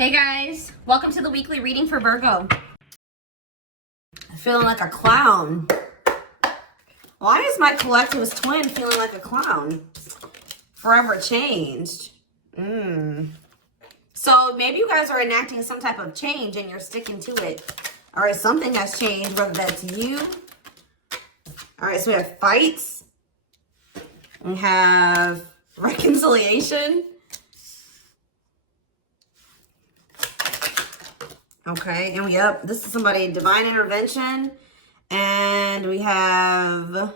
Hey guys, welcome to the weekly reading for Virgo. Feeling like a clown. Why is my collective's twin feeling like a clown? Forever changed. So maybe you guys are enacting some type of change and you're sticking to it. All right, something has changed, whether that's you. All right, so we have fights. We have reconciliation. Okay, and this is somebody, divine intervention. And we have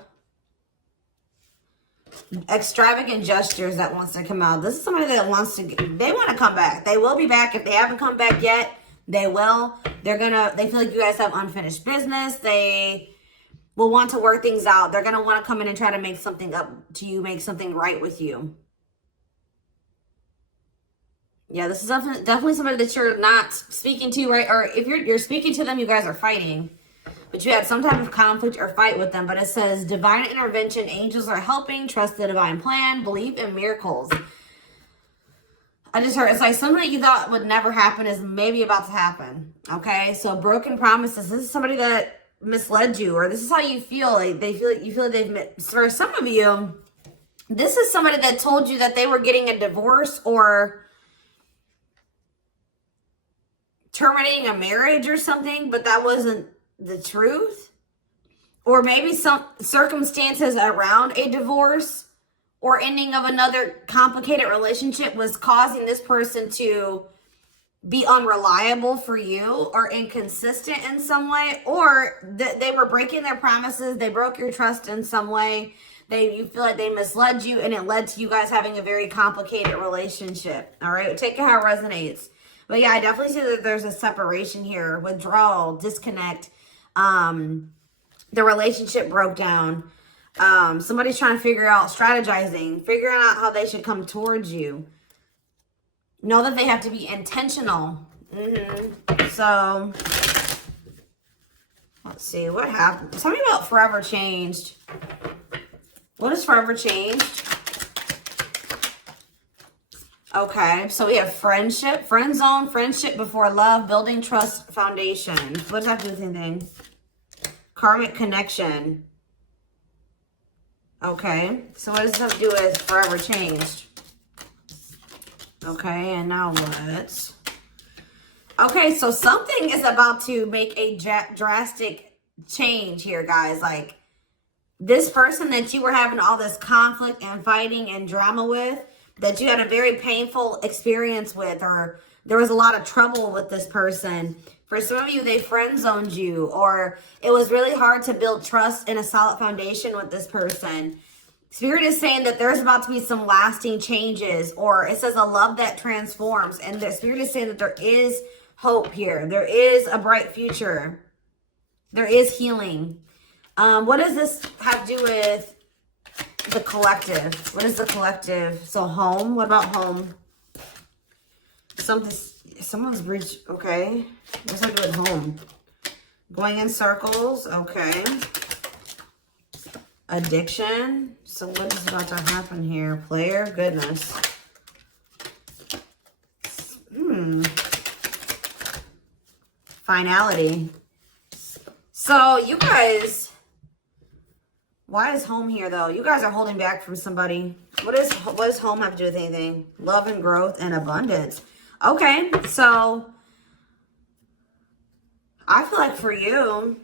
extravagant gestures that wants to come out. This is somebody that wants to, they want to come back. They will be back. If they haven't come back yet, they will. They feel like you guys have unfinished business. They will want to work things out. They're going to want to come in and try to make something up to you, make something right with you. Yeah, this is definitely somebody that you're not speaking to, right? Or if you're speaking to them, you guys are fighting. But you had some type of conflict or fight with them. But it says, divine intervention, angels are helping, trust the divine plan, believe in miracles. I just heard, it's like something that you thought would never happen is maybe about to happen. Okay, so broken promises. This is somebody that misled you, or this is how you feel. Like you feel like they've, for some of you, this is somebody that told you that they were getting a divorce or terminating a marriage or something, but that wasn't the truth. Or maybe some circumstances around a divorce or ending of another complicated relationship was causing this person to be unreliable for you or inconsistent in some way, or they were breaking their promises. They broke your trust in some way. You feel like they misled you, and it led to you guys having a very complicated relationship. All right, take it how it resonates. But yeah, I definitely see that there's a separation here, withdrawal, disconnect. The relationship broke down. Somebody's trying to figure out, strategizing, figuring out how they should come towards you. Know that they have to be intentional. So, let's see, what happened? Tell me about forever changed. What is forever changed? Okay, so we have friendship, friend zone, friendship before love, building trust foundation. What does that have to do with anything? Karmic connection. Okay, so what does this have to do with forever changed? Okay, and now what? Okay, so something is about to make a drastic change here, guys. Like, this person that you were having all this conflict and fighting and drama with, that you had a very painful experience with, or there was a lot of trouble with this person. For some of you, they friend zoned you, or it was really hard to build trust and a solid foundation with this person. Spirit is saying that there's about to be some lasting changes, or it says a love that transforms. And the Spirit is saying that there is hope here. There is a bright future. There is healing. What does this have to do with the collective? What is the collective? So home. What about home? Someone's breached. Okay. What's that do with home? Going in circles. Okay. Addiction. So what is about to happen here? Player. Goodness. Finality. So you guys, why is home here though? You guys are holding back from somebody. What does home have to do with anything? Love and growth and abundance. Okay, so I feel like for you,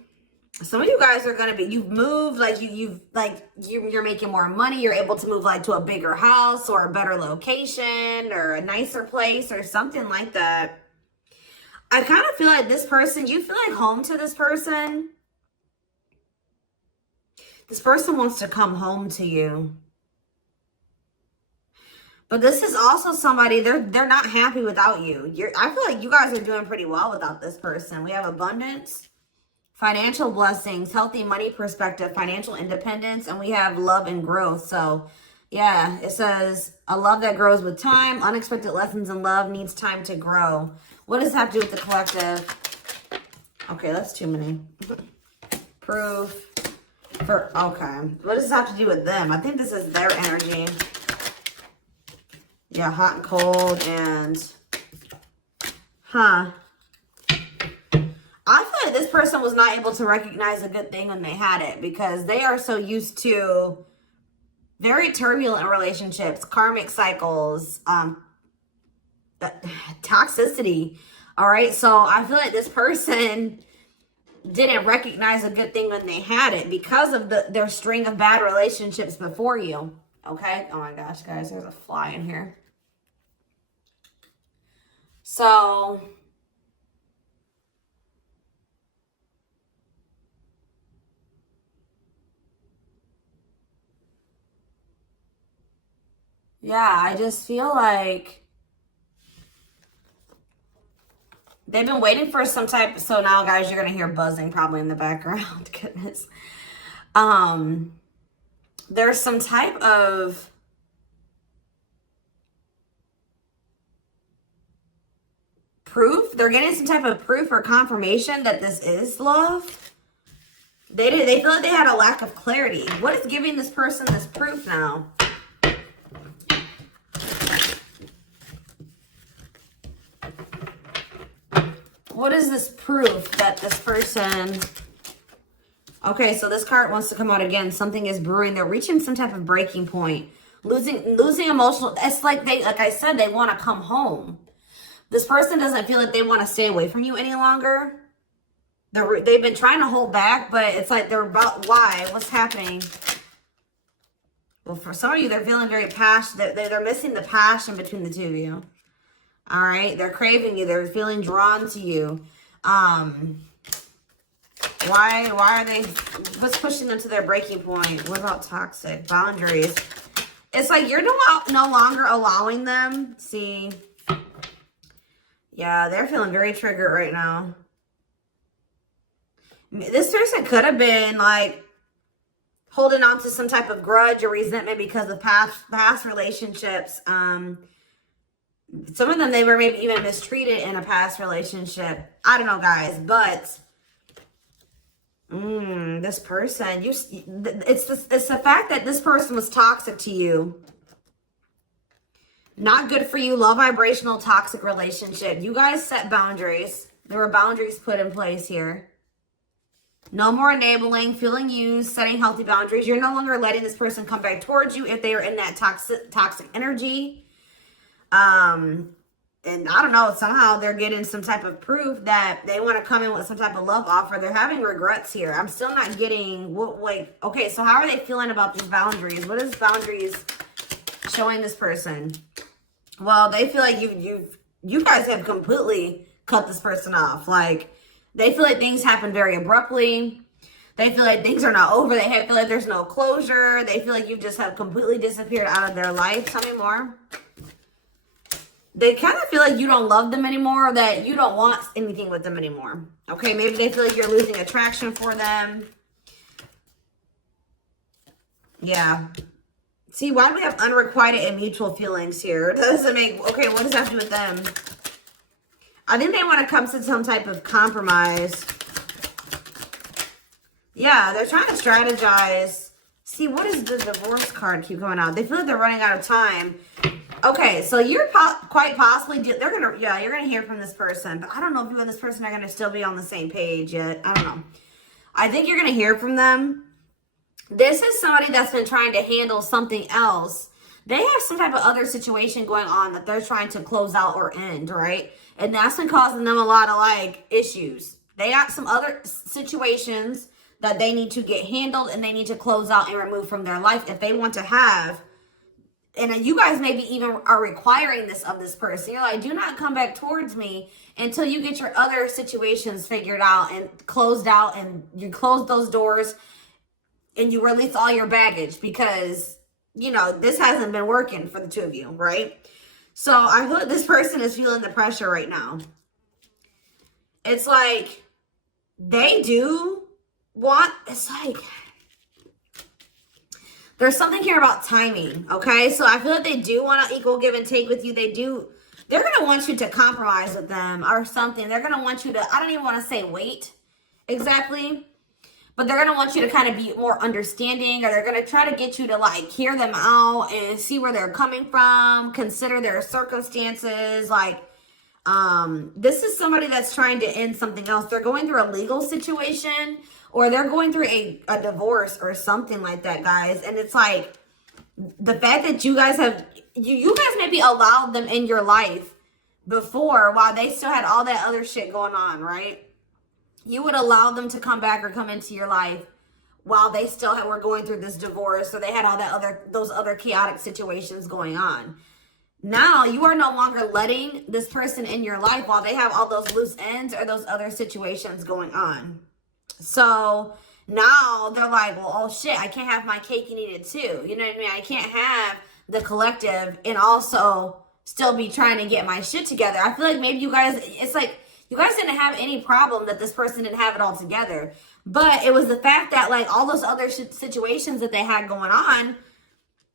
some of you guys are gonna be, you've moved, like you're making more money. You're able to move like to a bigger house or a better location or a nicer place or something like that. I kind of feel like this person, you feel like home to this person. This person wants to come home to you. But this is also somebody, they're not happy without you. I feel like you guys are doing pretty well without this person. We have abundance, financial blessings, healthy money perspective, financial independence, and we have love and growth. So yeah, it says a love that grows with time. Unexpected lessons in love needs time to grow. What does that have to do with the collective? Okay, that's too many. Proof. Okay. What does this have to do with them? I think this is their energy. Yeah, hot and cold and Huh. I feel like this person was not able to recognize a good thing when they had it because they are so used to very turbulent relationships, karmic cycles, toxicity. All right. So I feel like this person didn't recognize a good thing when they had it because of their string of bad relationships before you. Okay. Oh my gosh, guys, there's a fly in here. So yeah, I just feel like they've been waiting for some type. So now, guys, you're gonna hear buzzing probably in the background. Goodness. There's some type of proof. They're getting some type of proof or confirmation that this is love. They feel like they had a lack of clarity. What is giving this person this proof now? What is this proof that this person... Okay, so this card wants to come out again. Something is brewing. They're reaching some type of breaking point. Losing emotional... It's like I said, they want to come home. This person doesn't feel like they want to stay away from you any longer. They've been trying to hold back, but it's like they're about... Why? What's happening? Well, for some of you, they're feeling very passionate. They're missing the passion between the two of you. All right, they're craving you. They're feeling drawn to you. Why are they? What's pushing them to their breaking point? What about toxic boundaries? It's like you're no longer allowing them. See, yeah, they're feeling very triggered right now. This person could have been like holding on to some type of grudge or resentment because of past relationships. Some of them, they were maybe even mistreated in a past relationship. I don't know, guys, but this person, it's the fact that this person was toxic to you. Not good for you. Low vibrational toxic relationship. You guys set boundaries. There were boundaries put in place here. No more enabling, feeling used, setting healthy boundaries. You're no longer letting this person come back towards you if they are in that toxic energy. And I don't know, somehow they're getting some type of proof that they want to come in with some type of love offer. They're having regrets here. I'm still not getting okay, so how are they feeling about these boundaries? What is boundaries showing this person? Well, they feel like you guys have completely cut this person off. Like, they feel like things happen very abruptly. They feel like things are not over. They feel like there's no closure. They feel like you just have completely disappeared out of their life. Tell me more. They kind of feel like you don't love them anymore, or that you don't want anything with them anymore. Okay, maybe they feel like you're losing attraction for them. Yeah. See, why do we have unrequited and mutual feelings here? Doesn't make... Okay, what does that have to do with them? I think they want to come to some type of compromise. Yeah, they're trying to strategize. See, what is the divorce card keep going out? They feel like they're running out of time. Okay, so you're quite possibly... you're going to hear from this person. But I don't know if you and this person are going to still be on the same page yet. I don't know. I think you're going to hear from them. This is somebody that's been trying to handle something else. They have some type of other situation going on that they're trying to close out or end, right? And that's been causing them a lot of, like, issues. They got some other situations that they need to get handled and they need to close out and remove from their life if they want to have... And you guys maybe even are requiring this of this person. You're like, do not come back towards me until you get your other situations figured out and closed out, and you close those doors and you release all your baggage because, you know, this hasn't been working for the two of you, right? So I feel like this person is feeling the pressure right now. It's like they do want, it's like... There's something here about timing, okay? So I feel like they do want to equal give and take with you. They're going to want you to compromise with them or something. They're going to want you to, I don't even want to say wait exactly, but they're going to want you to kind of be more understanding, or they're going to try to get you to, like, hear them out and see where they're coming from, consider their circumstances. Like, This is somebody that's trying to end something else. They're going through a legal situation, or they're going through a divorce or something like that, guys. And it's like, the fact that you guys have, you guys maybe allowed them in your life before while they still had all that other shit going on, right? You would allow them to come back or come into your life while they still were going through this divorce, so they had all that those other chaotic situations going on. Now you are no longer letting this person in your life while they have all those loose ends or those other situations going on. So now they're like, well, oh shit, I can't have my cake and eat it too. You know what I mean? I can't have the collective and also still be trying to get my shit together. I feel like maybe you guys, it's like, you guys didn't have any problem that this person didn't have it all together. But it was the fact that like all those other situations that they had going on,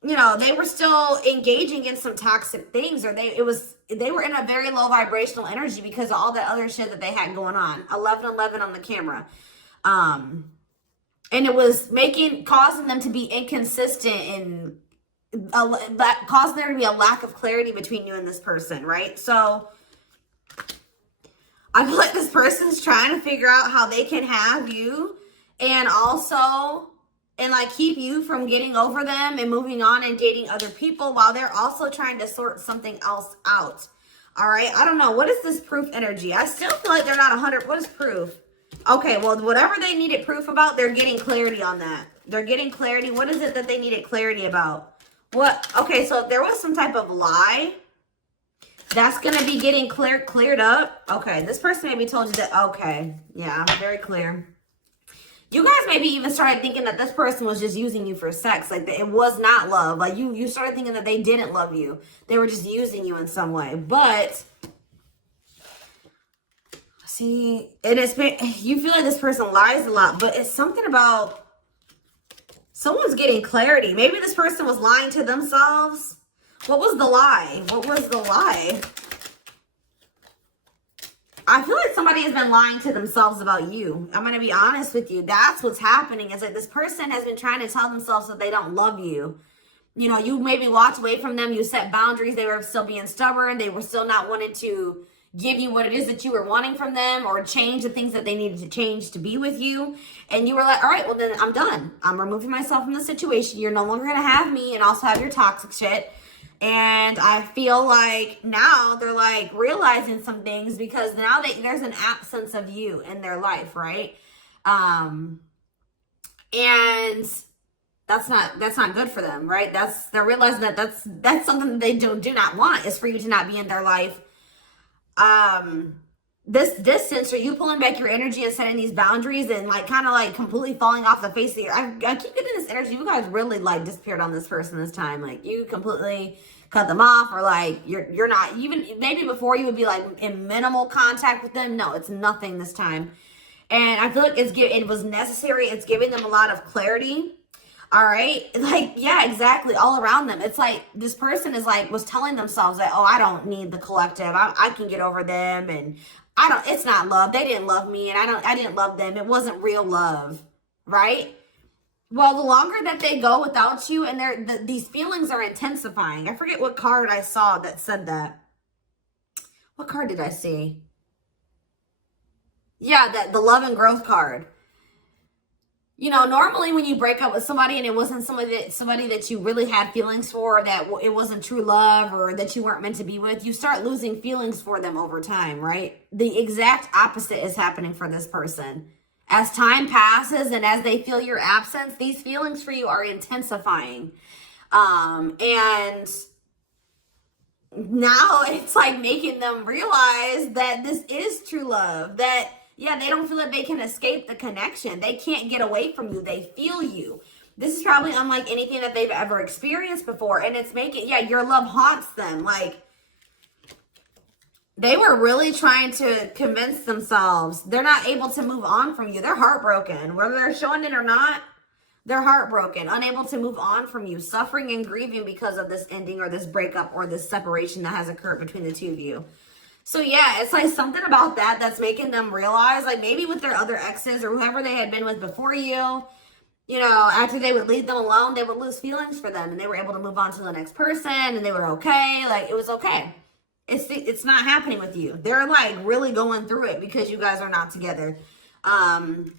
you know, they were still engaging in some toxic things, or they were in a very low vibrational energy because of all that other shit that they had going on. 1111 on the camera. And it was causing them to be inconsistent and causing there to be a lack of clarity between you and this person, right? So I feel like this person's trying to figure out how they can have you and also, and like keep you from getting over them and moving on and dating other people while they're also trying to sort something else out. All right. I don't know. What is this proof energy? I still feel like they're not 100. What is proof? Okay. Well, whatever they needed proof about, they're getting clarity on that. They're getting clarity. What is it that they needed clarity about? What? Okay. So if there was some type of lie, that's going to be getting cleared up. Okay. This person maybe told you that. Okay. Yeah. Very clear. You guys maybe even started thinking that this person was just using you for sex. Like, it was not love. Like, you started thinking that they didn't love you. They were just using you in some way. But, see, and you feel like this person lies a lot. But it's something about someone's getting clarity. Maybe this person was lying to themselves. What was the lie? What was the lie? I feel like somebody has been lying to themselves about you. I'm going to be honest with you. That's what's happening. Is like this person has been trying to tell themselves that they don't love you. You know, you maybe walked away from them. You set boundaries. They were still being stubborn. They were still not wanting to give you what it is that you were wanting from them or change the things that they needed to change to be with you. And you were like, all right, well, then I'm done. I'm removing myself from the situation. You're no longer going to have me and also have your toxic shit. And I feel like now they're like realizing some things because now there's an absence of you in their life, right? And that's not good for them, right? They're realizing that that's something that they do not want, is for you to not be in their life. This distance, or you pulling back your energy and setting these boundaries and like kind of like completely falling off the face of the earth. I keep getting this energy. You guys really like disappeared on this person this time. Like you completely cut them off, or like you're not even, maybe before you would be like in minimal contact with them. No, it's nothing this time. And I feel like it was necessary. It's giving them a lot of clarity. All right. Like, yeah, exactly. All around them. It's like this person was telling themselves that, oh, I don't need the collective. I can get over them. And it's not love. They didn't love me and I didn't love them. It wasn't real love. Right. Well, the longer that they go without you and these feelings are intensifying. I forget what card I saw that said that. What card did I see? Yeah, the love and growth card. You know, normally when you break up with somebody and it wasn't somebody that you really had feelings for, that it wasn't true love or that you weren't meant to be with, you start losing feelings for them over time, right? The exact opposite is happening for this person. As time passes and as they feel your absence, these feelings for you are intensifying. And now it's like making them realize that this is true love, that yeah, they don't feel like they can escape the connection. They can't get away from you. They feel you. This is probably unlike anything that they've ever experienced before. And it's your love haunts them. Like, they were really trying to convince themselves they're not able to move on from you. They're heartbroken. Whether they're showing it or not, they're heartbroken, unable to move on from you, suffering and grieving because of this ending or this breakup or this separation that has occurred between the two of you. So yeah, it's like something about that's making them realize, like maybe with their other exes or whoever they had been with before you, you know, after they would leave them alone, they would lose feelings for them and they were able to move on to the next person and they were okay. Like, it was okay. It's not happening with you. They're like really going through it because you guys are not together. And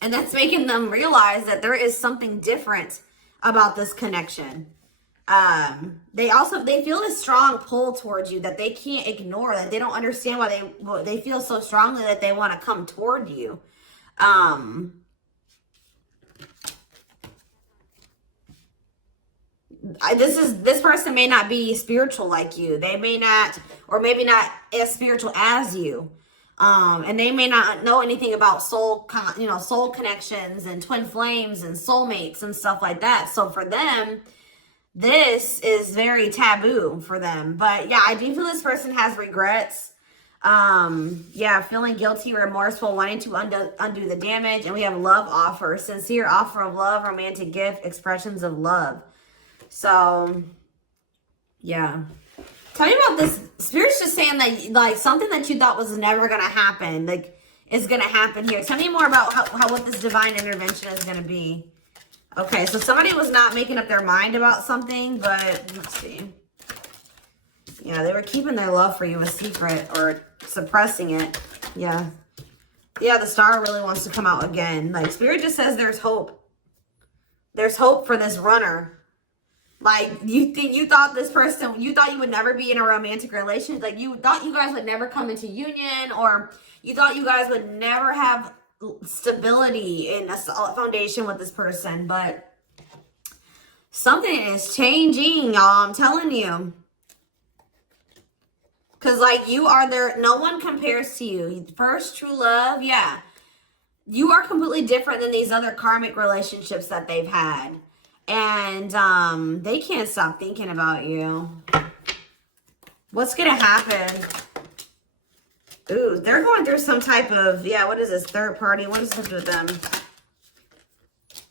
that's making them realize that there is something different about this connection. They feel a strong pull towards you that they can't ignore, that they don't understand why they feel so strongly that they want to come toward you. This person may not be spiritual like you. They may not, or maybe not as spiritual as you. And they may not know anything about soul connections and twin flames and soulmates and stuff like that. So for them, this is very taboo for them. But yeah, I do feel this person has regrets. Yeah, feeling guilty, remorseful, wanting to undo the damage. And we have love offer, sincere offer of love, romantic gift, expressions of love. So, yeah. Tell me about this. Spirit's just saying that, like, something that you thought was never going to happen, like, is going to happen here. Tell me more about what this divine intervention is going to be. Okay, so somebody was not making up their mind about something, but let's see. Yeah, they were keeping their love for you a secret or suppressing it. Yeah. Yeah, the star really wants to come out again. Like, Spirit just says there's hope. There's hope for this runner. Like, you thought this person, you thought you would never be in a romantic relationship. Like, you thought you guys would never come into union, or you thought you guys would never have stability in a solid foundation with this person. But something is changing, y'all. I'm telling you. Because, like, you are there. No one compares to you. First true love, yeah. You are completely different than these other karmic relationships that they've had. And they can't stop thinking about you. What's going to happen? Ooh, they're going through some type of, yeah, what is this? Third party? What does this have to do with them?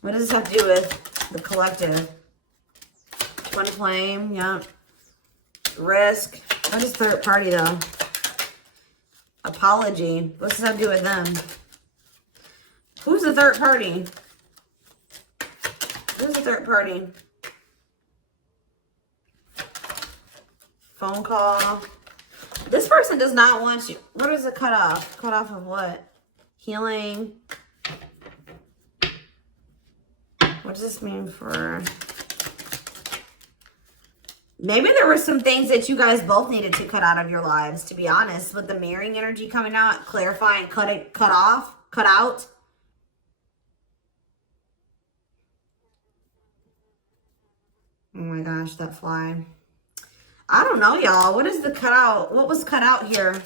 What does this have to do with the collective? Twin flame, yeah. Risk. What is third party, though? Apology. What's this have to do with them? Who's the third party? Who's the third party? Phone call. This person does not want you. What is it cut off? Cut off of what? Healing. What does this mean for... Maybe there were some things that you guys both needed to cut out of your lives, to be honest. With the mirroring energy coming out, clarifying, cut out. Oh my gosh, that fly. I don't know, y'all. What is the cut out? What was cut out here?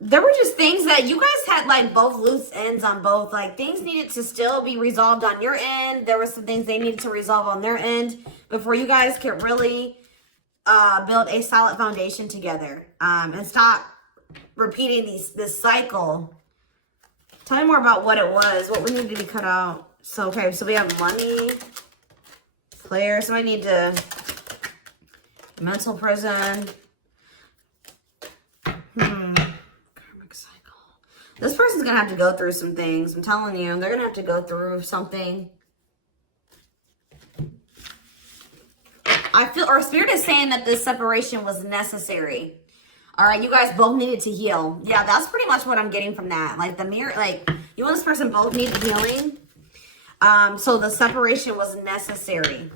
There were just things that you guys had, like, both loose ends on both. Like, things needed to still be resolved on your end. There were some things they needed to resolve on their end before you guys could really build a solid foundation together. And stop repeating this cycle. Tell me more about what it was. What we need to be cut out. So, okay, so we have money, player. Somebody need to, mental prison. Karmic cycle. This person's going to have to go through some things. I'm telling you, they're going to have to go through something. I feel, or Spirit is saying that this separation was necessary. All right, you guys both needed to heal. Yeah, that's pretty much what I'm getting from that. Like, the mirror, like, you and this person both need healing. So the separation was necessary.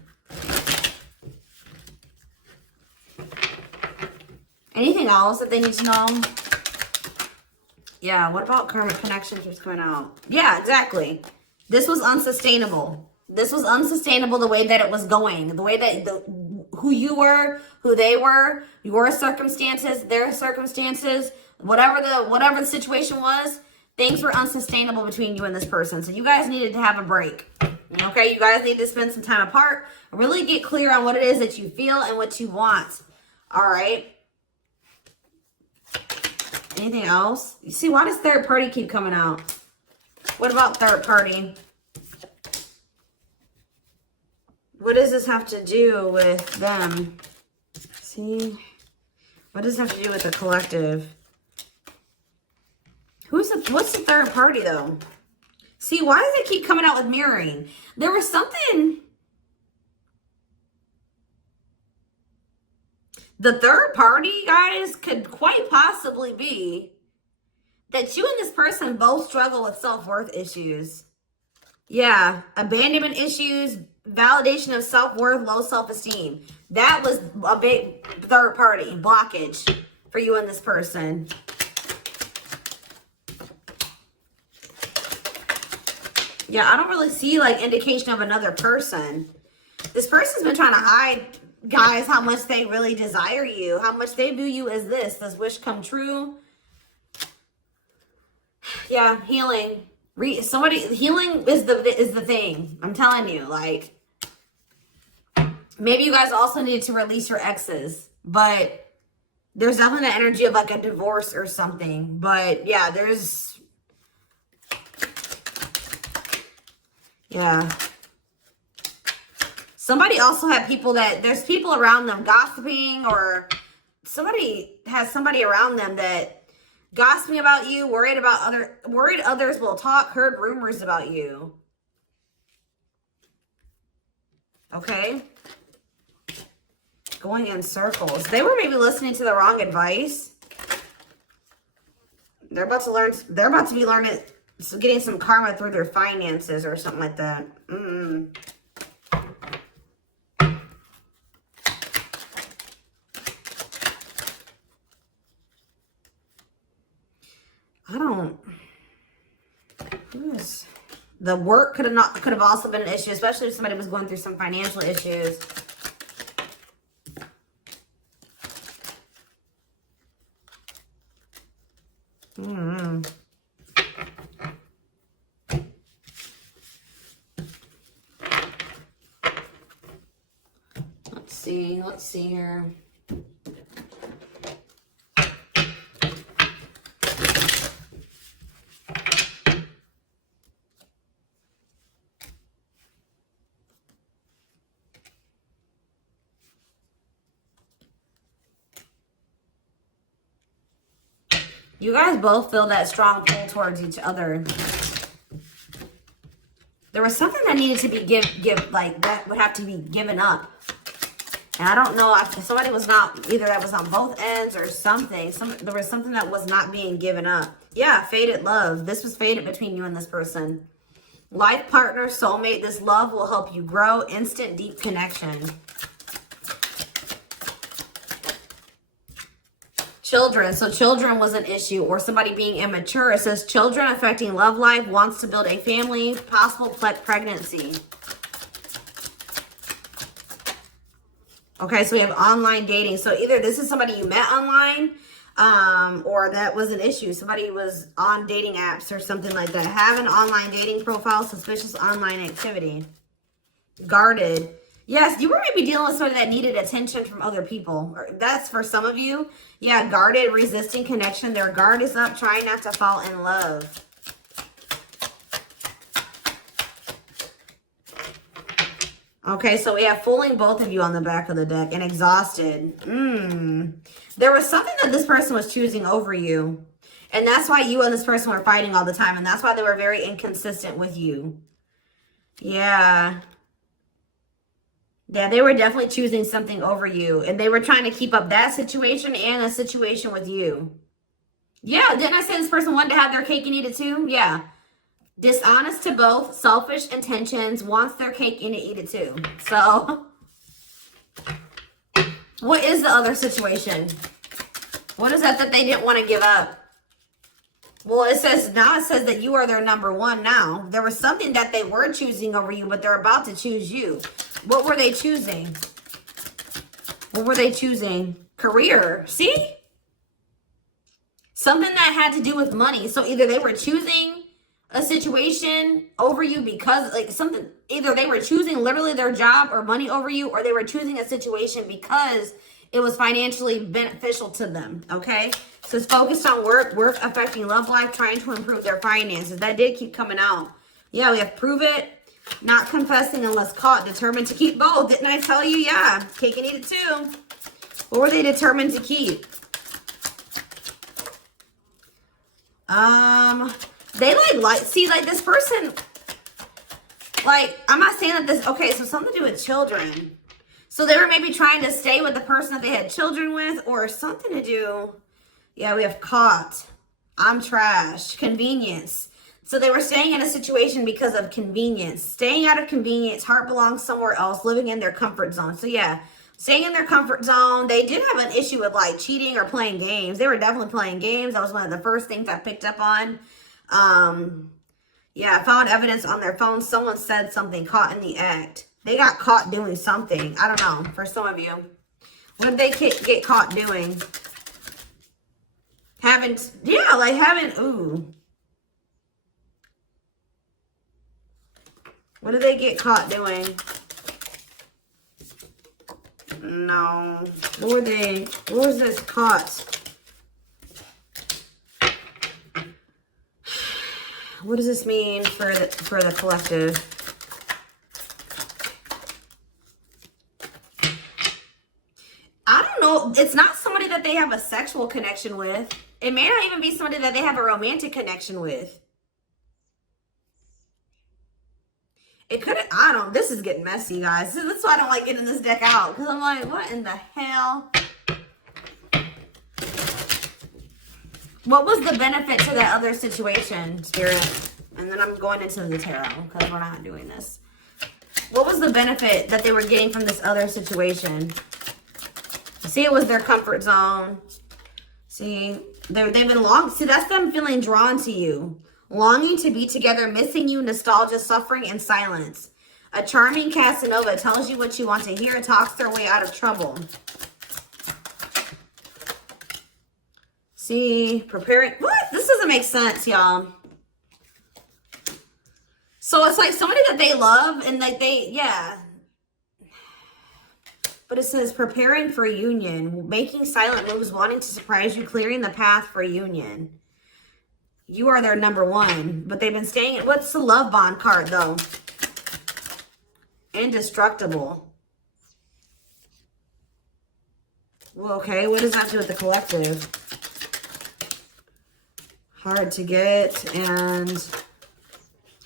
Anything else that they need to know? Yeah, what about karmic connection keeps coming out? Yeah, exactly. This was unsustainable. This was unsustainable the way that it was going. The way that who you were, who they were, your circumstances, their circumstances, whatever the situation was, things were unsustainable between you and this person. So you guys needed to have a break. Okay, you guys need to spend some time apart. Really get clear on what it is that you feel and what you want. All right. Anything else? You see, why does third party keep coming out? What about third party? What does this have to do with them? See? What does this have to do with the collective? What's the third party, though? See, why does it keep coming out with mirroring? There was something... The third party, guys, could quite possibly be that you and this person both struggle with self-worth issues. Yeah, abandonment issues, validation of self-worth, low self-esteem. That was a big third party blockage for you and this person. Yeah, I don't really see like indication of another person. This person's been trying to hide, guys, how much they really desire you, how much they view you as this wish come true. Yeah, healing. Healing is the thing. I'm telling you, like, maybe you guys also need to release your exes, but there's definitely the energy of like a divorce or something. But yeah, yeah. Somebody also had people there's people around them gossiping, or somebody has somebody around them that gossiping about you, worried others will talk, heard rumors about you. Okay? Going in circles. They were maybe listening to the wrong advice. They're about to be learning, getting some karma through their finances or something like that. The work could have also been an issue, especially if somebody was going through some financial issues. Let's see here. You guys both feel that strong pull towards each other. There was something that needed to be that would have to be given up. And I don't know if somebody was not, either that was on both ends or something. There was something that was not being given up. Yeah, fated love. This was fated between you and this person. Life partner, soulmate. This love will help you grow. Instant, deep connection. Children. So children was an issue, or somebody being immature. It says children affecting love life, wants to build a family, possible pregnancy. Okay, so we have online dating. So either this is somebody you met online, or that was an issue. Somebody was on dating apps or something like that. Have an online dating profile, suspicious online activity. Guarded. Yes, you were maybe dealing with somebody that needed attention from other people. That's for some of you. Yeah, guarded, resisting connection. Their guard is up, trying not to fall in love. Okay, so we have fooling both of you on the back of the deck, and exhausted. There was something that this person was choosing over you. And that's why you and this person were fighting all the time. And that's why they were very inconsistent with you. Yeah. Yeah, they were definitely choosing something over you. And they were trying to keep up that situation and a situation with you. Yeah, didn't I say this person wanted to have their cake and eat it too? Yeah. Dishonest to both, selfish intentions, wants their cake and to eat it too. So, what is the other situation? What is that they didn't want to give up? Well, it says that you are their number one now. There was something that they were choosing over you, but they're about to choose you. What were they choosing? What were they choosing? Career. See? Something that had to do with money. So either they were choosing a situation over you because either they were choosing literally their job or money over you, or they were choosing a situation because it was financially beneficial to them. Okay, so it's focused on work affecting love life, trying to improve their finances. That did keep coming out. Yeah, we have prove it, not confessing unless caught, determined to keep both. Didn't I tell you? Yeah, cake and eat it too. What were they determined to keep? They see this person, I'm not saying that this, okay, so something to do with children. So they were maybe trying to stay with the person that they had children with, or something to do. Yeah, we have caught. I'm trash. Convenience. So they were staying in a situation because of convenience. Staying out of convenience. Heart belongs somewhere else. Living in their comfort zone. So yeah, staying in their comfort zone. They did have an issue with like cheating or playing games. They were definitely playing games. That was one of the first things I picked up on. Yeah, I found evidence on their phone. Someone said something, caught in the act. They got caught doing something. I don't know. For some of you. What did they get caught doing? Ooh. What did they get caught doing? No. What was this caught? What does this mean for the collective? I don't know. It's not somebody that they have a sexual connection with. It may not even be somebody that they have a romantic connection with. It could have, I don't, this is getting messy, guys. This is why I don't like getting this deck out. Because I'm like, what in the hell? What was the benefit to that other situation, Spirit? And then I'm going into the tarot because we're not doing this. What was the benefit that they were getting from this other situation? See, it was their comfort zone. See, they've been see, that's them feeling drawn to you. Longing to be together, missing you, nostalgia, suffering, and silence. A charming Casanova tells you what you want to hear, talks their way out of trouble. See, preparing. What? This doesn't make sense, y'all. So it's like somebody that they love and like yeah. But it says preparing for union, making silent moves, wanting to surprise you, clearing the path for union. You are their number one, but they've been staying. What's the love bond card though? Indestructible. Well, okay, what does that have to do with the collective? Hard to get and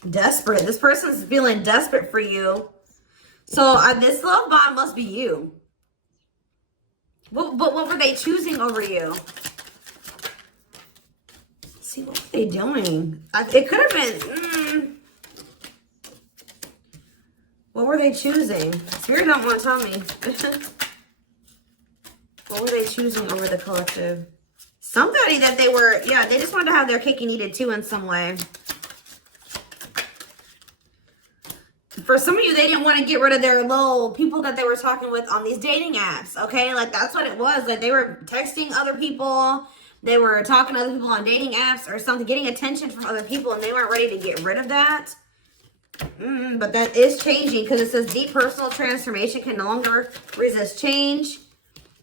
desperate. This person's feeling desperate for you. So this love bond must be you. But what were they choosing over you? See, what were they doing? It could have been. What were they choosing? Spirit don't want to tell me. What were they choosing over the collective? Somebody that they were, yeah, they just wanted to have their cake and eat it too in some way. For some of you, they didn't want to get rid of their little people that they were talking with on these dating apps, okay? Like, that's what it was. Like, they were texting other people. They were talking to other people on dating apps or something, getting attention from other people, and they weren't ready to get rid of that. But that is changing because it says deep personal transformation can no longer resist change.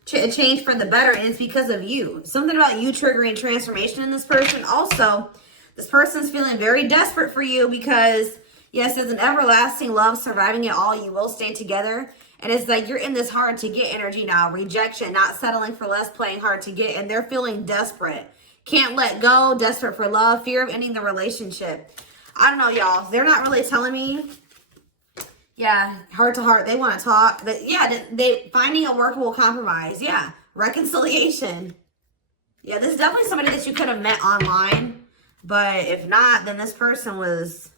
Change for the better, and it's because of you. Something about you triggering transformation in this person. Also, this person's feeling very desperate for you because, yes, it's an everlasting love, surviving it all. You will stay together. And it's like you're in this hard to get energy now. Rejection, not settling for less, playing hard to get. And they're feeling desperate. Can't let go, desperate for love, fear of ending the relationship. I don't know, y'all. They're not really telling me. Yeah, heart to heart. They want to talk. They finding a workable compromise. Yeah, reconciliation. Yeah, this is definitely somebody that you could have met online. But if not, then this person was...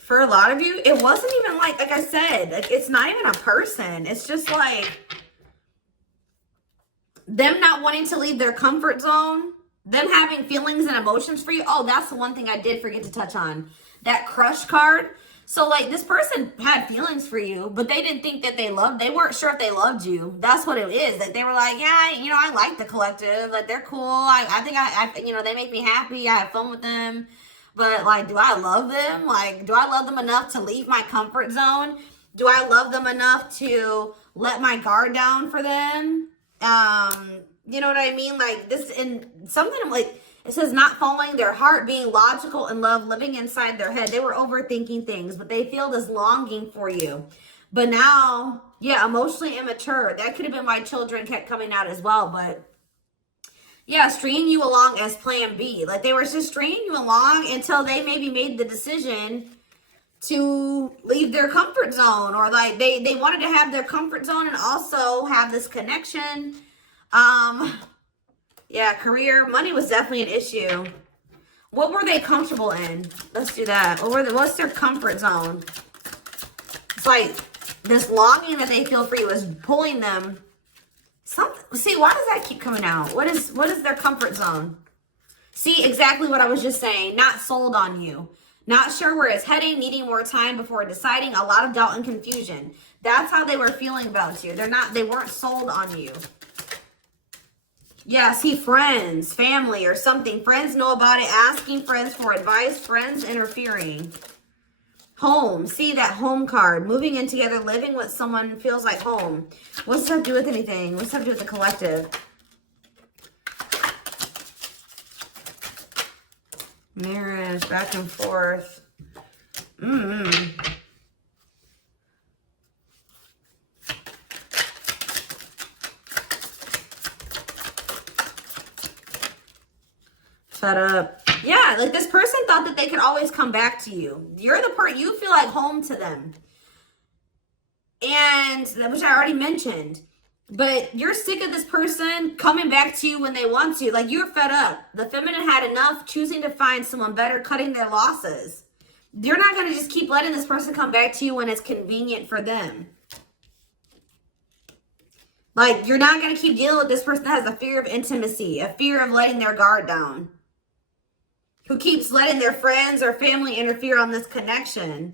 For a lot of you, it wasn't even like I said, like it's not even a person. It's just like them not wanting to leave their comfort zone, them having feelings and emotions for you. Oh, that's the one thing I did forget to touch on. That crush card. So, like, this person had feelings for you, but they didn't think that they weren't sure if they loved you. That's what it is. That they were like, yeah, you know, I like the collective. Like, they're cool. I think you know, they make me happy. I have fun with them. But, like, do I love them? Like, do I love them enough to leave my comfort zone? Do I love them enough to let my guard down for them? You know what I mean? Like, this, and something like, it says not following their heart, being logical in love, living inside their head. They were overthinking things, but they feel this longing for you. But now, yeah, emotionally immature. That could have been why children kept coming out as well. But yeah, stringing you along as plan B. Like, they were just stringing you along until they maybe made the decision to leave their comfort zone. Or like they wanted to have their comfort zone and also have this connection. Yeah, career, money was definitely an issue. What were they comfortable in? Let's do that. What's their comfort zone? It's like this longing that they feel for you is pulling them. See, why does that keep coming out? What is their comfort zone? See, exactly what I was just saying. Not sold on you. Not sure where it's heading, needing more time before deciding, a lot of doubt and confusion. That's how they were feeling about you. They weren't sold on you. Yeah, see, friends, family, or something. Friends know about it, asking friends for advice, friends interfering. Home, see that home card. Moving in together, living with someone feels like home. What's that do with anything? What's that do with the collective? Marriage, back and forth. Fed up. Yeah, like this person thought that they could always come back to you. You're the part, you feel like home to them. And, which I already mentioned. But you're sick of this person coming back to you when they want to. Like, you're fed up. The feminine had enough, choosing to find someone better, cutting their losses. You're not going to just keep letting this person come back to you when it's convenient for them. Like, you're not going to keep dealing with this person that has a fear of intimacy, a fear of letting their guard down, who keeps letting their friends or family interfere on this connection.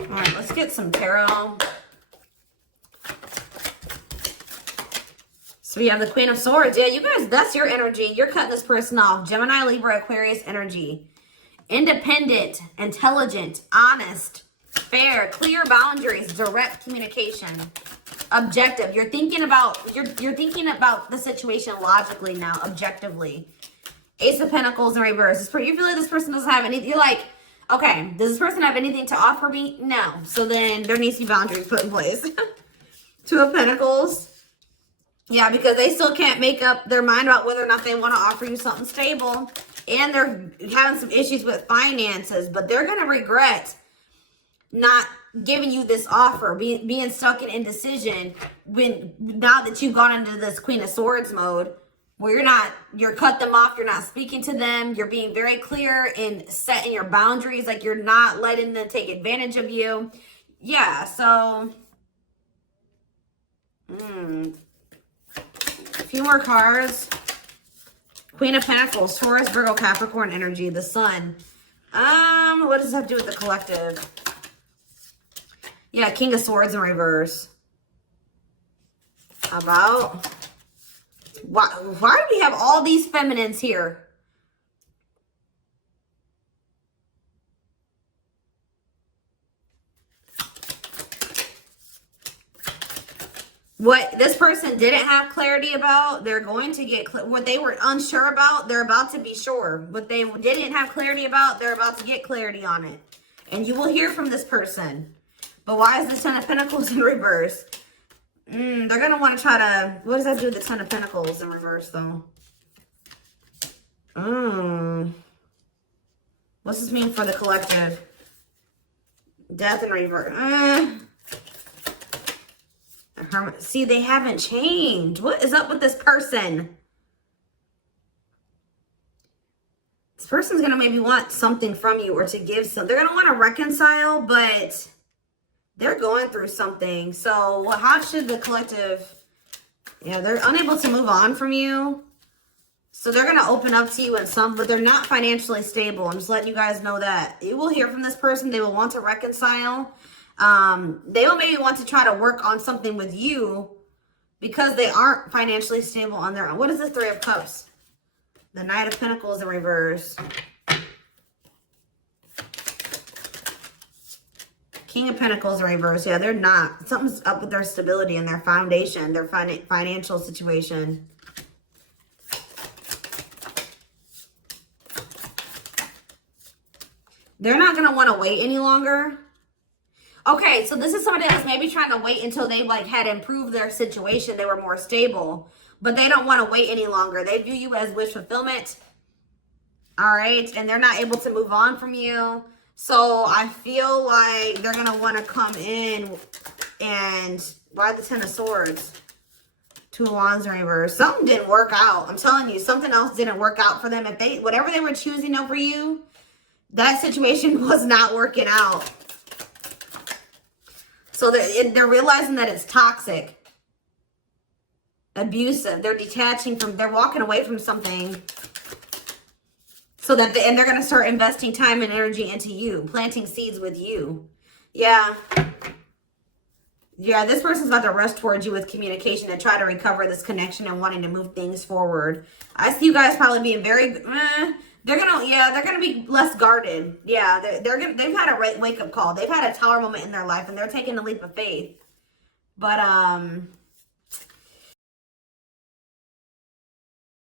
All right, let's get some tarot. So we have the Queen of Swords. Yeah, you guys, that's your energy. You're cutting this person off. Gemini, Libra, Aquarius energy. Independent, intelligent, honest, fair, clear boundaries, direct communication, objective. You're thinking about the situation logically now, objectively. Ace of Pentacles in reverse. You feel like this person doesn't have anything. You're like, okay, does this person have anything to offer me? No. So then there needs to be boundaries put in place. Two of Pentacles. Yeah, because they still can't make up their mind about whether or not they want to offer you something stable. And they're having some issues with finances. But they're going to regret not giving you this offer, being stuck in indecision now that you've gone into this Queen of Swords mode. Where you're cut them off. You're not speaking to them. You're being very clear in setting your boundaries. Like, you're not letting them take advantage of you. Yeah, so. A few more cards. Queen of Pentacles, Taurus, Virgo, Capricorn energy, the Sun. What does that have to do with the collective? Yeah, King of Swords in reverse. How about? Why do we have all these feminines here? What this person didn't have clarity about, they're going to get what they were unsure about, they're about to be sure. What they didn't have clarity about, they're about to get clarity on it. And you will hear from this person. But why is the Ten of Pentacles in reverse? They're going to want to try to... What does that do with the Ten of Pentacles in reverse, though? What's this mean for the collective? Death in reverse. See, they haven't changed. What is up with this person? This person's going to maybe want something from you or to give some. They're going to want to reconcile, but they're going through something. So how should the collective... Yeah, they're unable to move on from you. So they're going to open up to you in some, but they're not financially stable. I'm just letting you guys know that. You will hear from this person. They will want to reconcile. They will maybe want to try to work on something with you because they aren't financially stable on their own. What is the Three of Cups? The Knight of Pentacles in reverse. King of Pentacles in reverse. Yeah, they're not. Something's up with their stability and their foundation, their financial situation. They're not going to want to wait any longer. Okay, so this is somebody that's maybe trying to wait until they like had improved their situation. They were more stable, but they don't want to wait any longer. They view you as wish fulfillment. All right, and they're not able to move on from you. So I feel like they're going to want to come in and... Why the Ten of Swords? Two of Wands in reverse. Something didn't work out. I'm telling you, something else didn't work out for them. If they, whatever they were choosing over you, that situation was not working out. So they're realizing that it's toxic, abusive. They're detaching from, they're walking away from something. So that, and they're going to start investing time and energy into you, planting seeds with you. Yeah. Yeah, this person's about to rush towards you with communication and try to recover this connection and wanting to move things forward. I see you guys probably being very, they're gonna be less guarded. Yeah, they've had a wake-up call. They've had a tower moment in their life and they're taking a leap of faith. But,